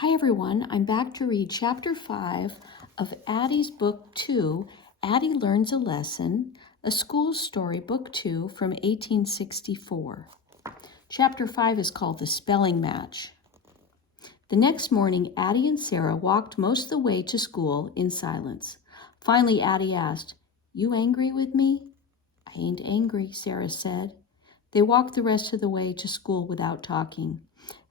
Hi everyone, I'm back to read Chapter 5 of Addie's Book 2, Addie Learns a Lesson, a school story, Book 2 from 1864. Chapter 5 is called The Spelling Match. The next morning, Addie and Sarah walked most of the way to school in silence. Finally, Addie asked, "You angry with me?" "I ain't angry," Sarah said. They walked the rest of the way to school without talking.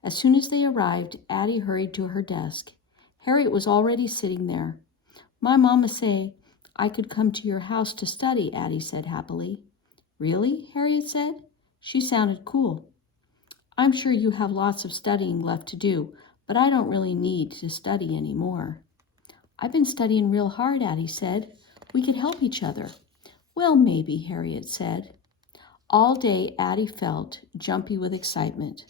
As soon as they arrived, Addie hurried to her desk. Harriet was already sitting there. "My mama say I could come to your house to study," Addie said happily. "Really?" Harriet said. She sounded cool. "I'm sure you have lots of studying left to do, but I don't really need to study anymore." "I've been studying real hard," Addie said. "We could help each other." "Well, maybe," Harriet said. All day, Addie felt jumpy with excitement.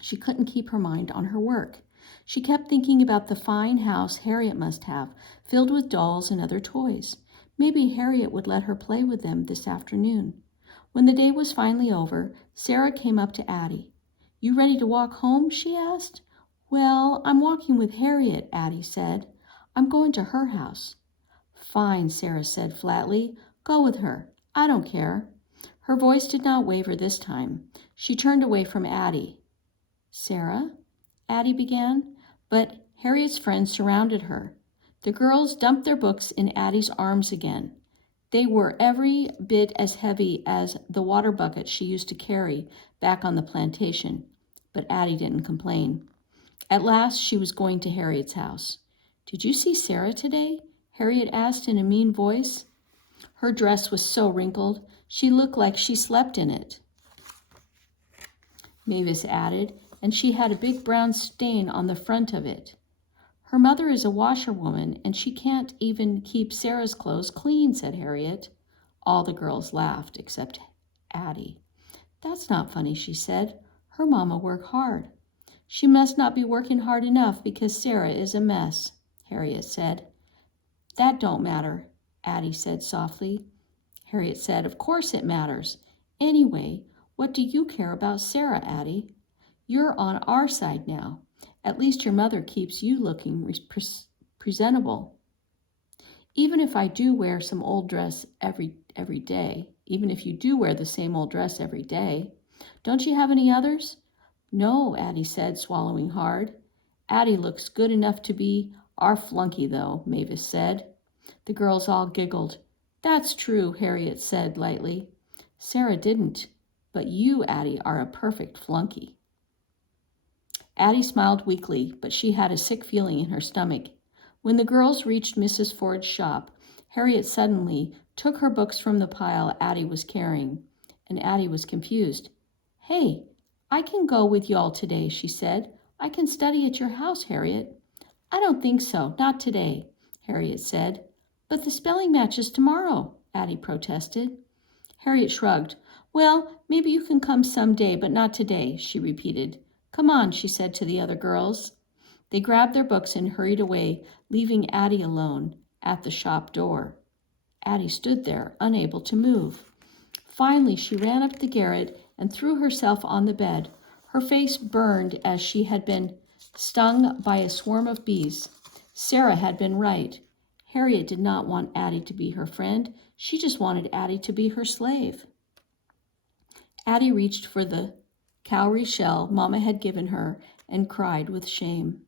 She couldn't keep her mind on her work. She kept thinking about the fine house Harriet must have, filled with dolls and other toys. Maybe Harriet would let her play with them this afternoon. When the day was finally over, Sarah came up to Addie. "You ready to walk home?" she asked. "Well, I'm walking with Harriet," Addie said. "I'm going to her house." "Fine," Sarah said flatly. "Go with her. I don't care." Her voice did not waver this time. She turned away from Addie. "Sarah?" Addie began, but Harriet's friends surrounded her. The girls dumped their books in Addie's arms again. They were every bit as heavy as the water bucket she used to carry back on the plantation, but Addie didn't complain. At last she was going to Harriet's house. "Did you see Sarah today?" Harriet asked in a mean voice. Her dress was so wrinkled, she looked like she slept in it, Mavis added, and she had a big brown stain on the front of it. "Her mother is a washerwoman, and she can't even keep Sarah's clothes clean," said Harriet. All the girls laughed, except Addie. "That's not funny," she said. "Her mama work hard." "She must not be working hard enough because Sarah is a mess," Harriet said. "That don't matter," Addie said softly. Harriet said, "Of course it matters. Anyway, what do you care about Sarah, Addie? You're on our side now. At least your mother keeps you looking presentable. Even if I do wear some old dress every day, even if you do wear the same old dress every day, don't you have any others?" "No," Addie said, swallowing hard. "Addie looks good enough to be our flunky, though," Mavis said. The girls all giggled. "That's true," Harriet said lightly. "Sarah didn't, but you, Addie, are a perfect flunky." Addie smiled weakly, but she had a sick feeling in her stomach. When the girls reached Mrs. Ford's shop, Harriet suddenly took her books from the pile Addie was carrying, and Addie was confused. "Hey, I can go with y'all today," she said. "I can study at your house, Harriet." "I don't think so, not today," Harriet said. "But the spelling match is tomorrow," Addie protested. Harriet shrugged. "Well, maybe you can come some day, but not today," she repeated. "Come on," she said to the other girls. They grabbed their books and hurried away, leaving Addie alone at the shop door. Addie stood there, unable to move. Finally, she ran up the garret and threw herself on the bed. Her face burned as she had been stung by a swarm of bees. Sarah had been right. Harriet did not want Addie to be her friend. She just wanted Addie to be her slave. Addie reached for the cowrie shell Mama had given her and cried with shame.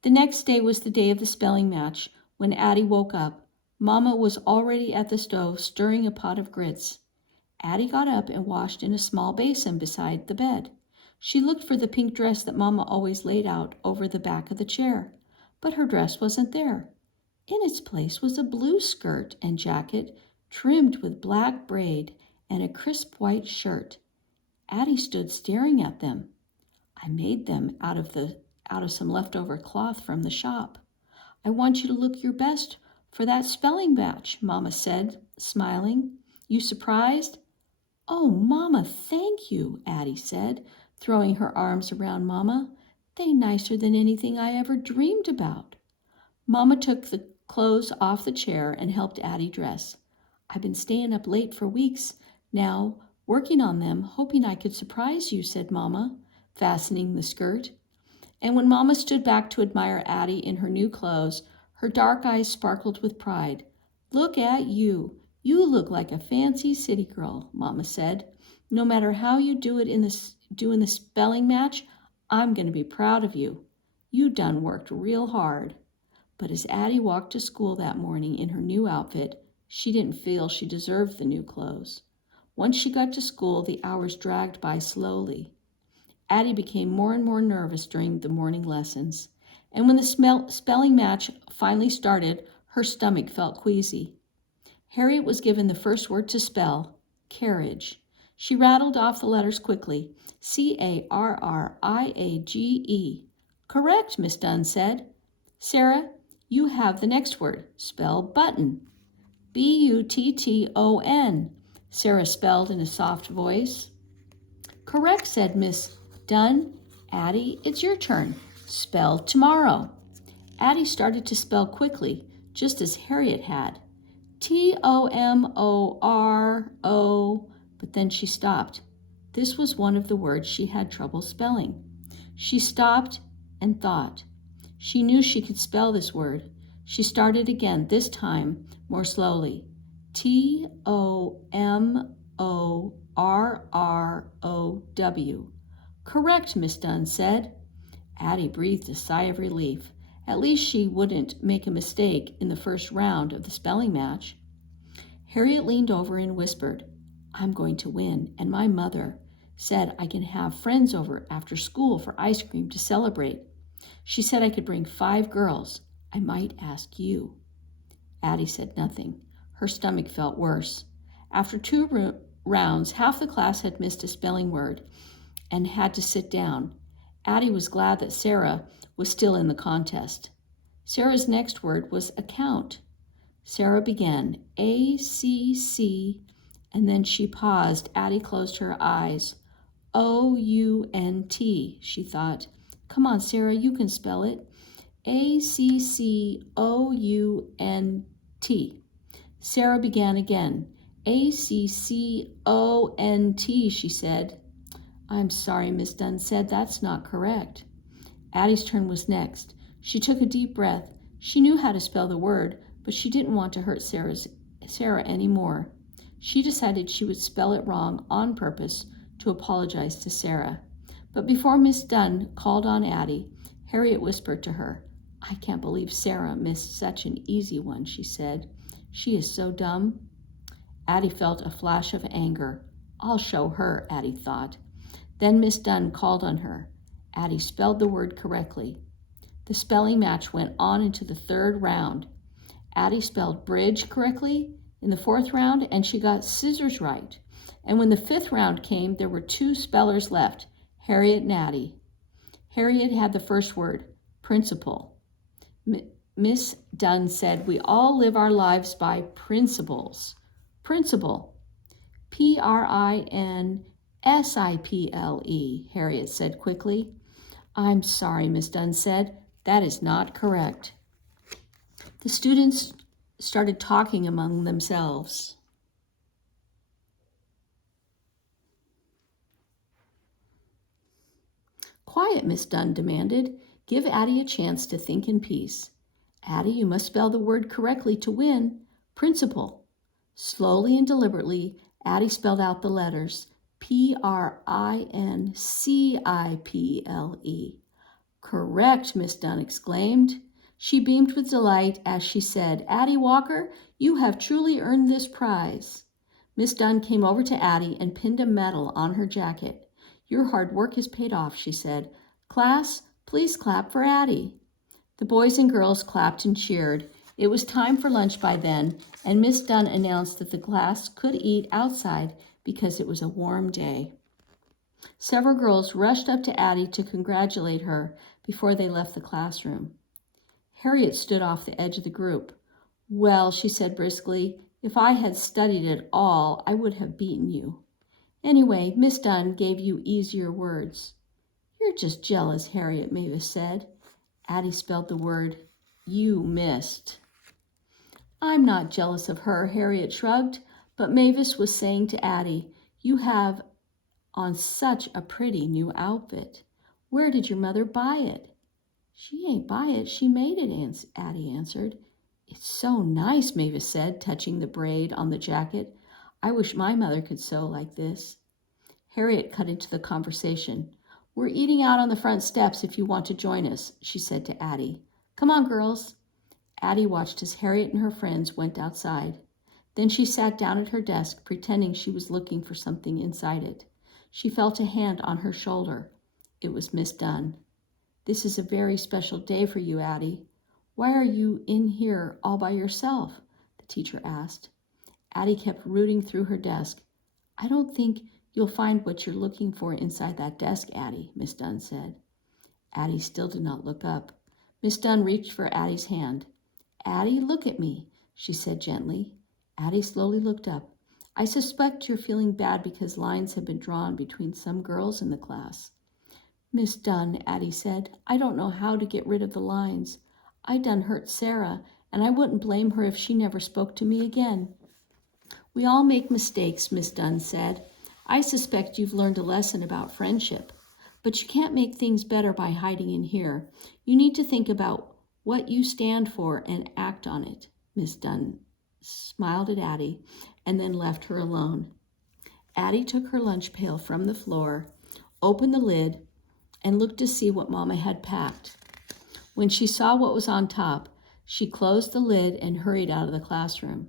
The next day was the day of the spelling match. When Addie woke up, Mama was already at the stove stirring a pot of grits. Addie got up and washed in a small basin beside the bed. She looked for the pink dress that Mama always laid out over the back of the chair, but her dress wasn't there. In its place was a blue skirt and jacket trimmed with black braid and a crisp white shirt. Addie stood staring at them. "I made them out of some leftover cloth from the shop. I want you to look your best for that spelling match," Mama said, smiling. "You surprised?" "Oh, Mama, thank you," Addie said, throwing her arms around Mama. "They nicer than anything I ever dreamed about." Mama took the clothes off the chair and helped Addie dress. "I've been staying up late for weeks now, working on them, hoping I could surprise you," said Mama, fastening the skirt. And when Mama stood back to admire Addie in her new clothes, her dark eyes sparkled with pride. "Look at you. You look like a fancy city girl," Mama said. "No matter how you do it in the spelling match, I'm going to be proud of you. You done worked real hard." But as Addie walked to school that morning in her new outfit, she didn't feel she deserved the new clothes. Once she got to school, the hours dragged by slowly. Addie became more and more nervous during the morning lessons, and when the spelling match finally started, her stomach felt queasy. Harriet was given the first word to spell, carriage. She rattled off the letters quickly. Carriage. "Correct," Miss Dunn said. "Sarah, you have the next word. Spell button." Button, Sarah spelled in a soft voice. "Correct," said Miss Dunn. "Addie, it's your turn. Spell tomorrow." Addie started to spell quickly, just as Harriet had. Tomorrow, but then she stopped. This was one of the words she had trouble spelling. She stopped and thought. She knew she could spell this word. She started again, this time more slowly. Tomorrow. "Correct," Miss Dunn said. Addie breathed a sigh of relief. At least she wouldn't make a mistake in the first round of the spelling match. Harriet leaned over and whispered, "I'm going to win, and my mother said I can have friends over after school for ice cream to celebrate. She said I could bring 5 girls. I might ask you." Addie said nothing. Her stomach felt worse. After 2 rounds, half the class had missed a spelling word and had to sit down. Addie was glad that Sarah was still in the contest. Sarah's next word was account. Sarah began, ACC, and then she paused. Addie closed her eyes. OUNT, she thought. "Come on, Sarah, you can spell it." ACCOUNT. Sarah began again. ACCONT, she said. "I'm sorry," Miss Dunn said. "That's not correct." Addie's turn was next. She took a deep breath. She knew how to spell the word, but she didn't want to hurt Sarah any more. She decided she would spell it wrong on purpose to apologize to Sarah. But before Miss Dunn called on Addie, Harriet whispered to her, "I can't believe Sarah missed such an easy one," she said. "She is so dumb." Addie felt a flash of anger. "I'll show her," Addie thought. Then Miss Dunn called on her. Addie spelled the word correctly. The spelling match went on into the 3rd round. Addie spelled bridge correctly in the 4th round, and she got scissors right. And when the 5th round came, there were 2 spellers left, Harriet and Addie. Harriet had the first word, principle. Miss Dunn said, "We all live our lives by principles." Principle. PRINSIPLE, Harriet said quickly. "I'm sorry," Miss Dunn said. "That is not correct." The students started talking among themselves. "Quiet," Miss Dunn demanded. "Give Addie a chance to think in peace. Addie, you must spell the word correctly to win. Principle." Slowly and deliberately, Addie spelled out the letters PRINCIPLE. "Correct," Miss Dunn exclaimed. She beamed with delight as she said, "Addie Walker, you have truly earned this prize." Miss Dunn came over to Addie and pinned a medal on her jacket. "Your hard work has paid off," she said. "Class, please clap for Addie." The boys and girls clapped and cheered. It was time for lunch by then, and Miss Dunn announced that the class could eat outside because it was a warm day. Several girls rushed up to Addie to congratulate her before they left the classroom. Harriet stood off the edge of the group. "Well," she said briskly, "if I had studied at all, I would have beaten you. Anyway, Miss Dunn gave you easier words." "You're just jealous," Harriet Mavis said. Addie spelled the word you missed. "I'm not jealous of her," Harriet shrugged, but Mavis was saying to Addie, "You have on such a pretty new outfit. Where did your mother buy it? She ain't buy it, she made it, Addie answered. It's so nice, Mavis said, touching the braid on the jacket. I wish my mother could sew like this. Harriet cut into the conversation. We're eating out on the front steps if you want to join us, she said to Addie. Come on, girls. Addie watched as Harriet and her friends went outside. Then she sat down at her desk, pretending she was looking for something inside it. She felt a hand on her shoulder. It was Miss Dunn. This is a very special day for you, Addie. Why are you in here all by yourself? The teacher asked. Addie kept rooting through her desk. I don't think you'll find what you're looking for inside that desk, Addie, Miss Dunn said. Addie still did not look up. Miss Dunn reached for Addie's hand. Addie, look at me, she said gently. Addie slowly looked up. I suspect you're feeling bad because lines have been drawn between some girls in the class. Miss Dunn, Addie said, I don't know how to get rid of the lines. I done hurt Sarah, and I wouldn't blame her if she never spoke to me again. We all make mistakes, Miss Dunn said. I suspect you've learned a lesson about friendship. But you can't make things better by hiding in here. You need to think about what you stand for and act on it. Miss Dunn smiled at Addie and then left her alone. Addie took her lunch pail from the floor, opened the lid, and looked to see what Mama had packed. When she saw what was on top, she closed the lid and hurried out of the classroom.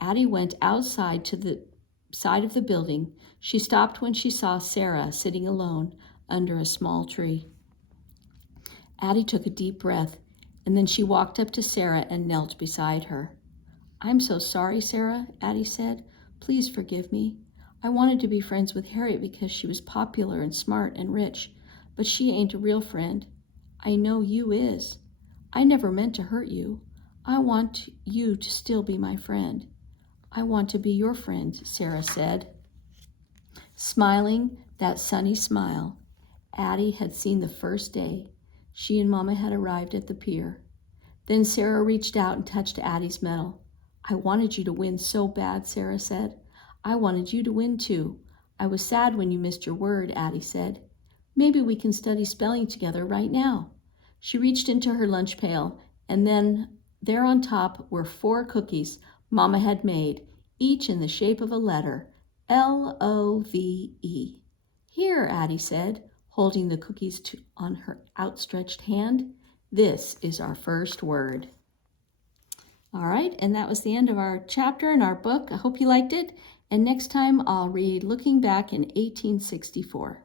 Addie went outside to the side of the building. She stopped when she saw Sarah sitting alone under a small tree. Addie took a deep breath, and then she walked up to Sarah and knelt beside her. I'm so sorry, Sarah, Addie said. Please forgive me. I wanted to be friends with Harriet because she was popular and smart and rich, but she ain't a real friend. I know you is. I never meant to hurt you. I want you to still be my friend. I want to be your friend, Sarah said. Smiling that sunny smile Addie had seen the first day she and Mama had arrived at the pier. Then Sarah reached out and touched Addie's medal. I wanted you to win so bad, Sarah said. I wanted you to win too. I was sad when you missed your word, Addie said. Maybe we can study spelling together right now. She reached into her lunch pail, and then there on top were 4 cookies Mama had made, each in the shape of a letter, L-O-V-E. Here, Addie said, holding the cookies on her outstretched hand. This is our first word. All right, and that was the end of our chapter in our book. I hope you liked it. And next time I'll read Looking Back in 1864.